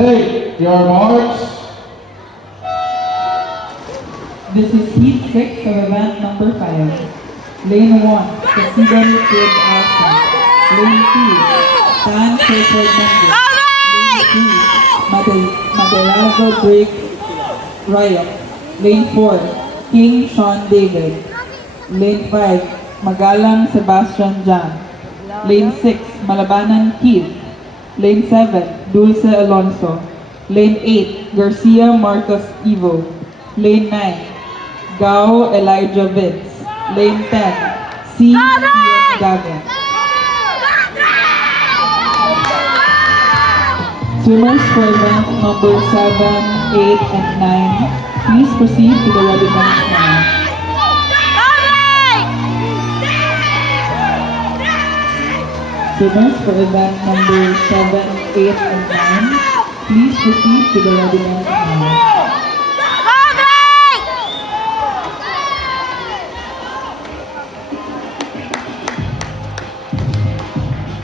Take your marks. This is heat 6 of event number 5. Lane 1, Casidon Kid Alson. Lane 2, Tan Circle Mendes. Lane 3, Maderazo Drake Riot. Lane 4, King Sean David. Lane 5, Magalang Sebastian Jan. Lane 6, Malabanan Keith. Lane 7, Dulce Alonso. Lane 8, Garcia Marcos Evo. Lane 9, Gao Elijah Vince. Lane 10, C. Ian Gavin. Swimmers for event number 7, 8, and 9, please proceed to the readiness now. Swimmers for event number 7, 8, and 9, please proceed to the readiness now.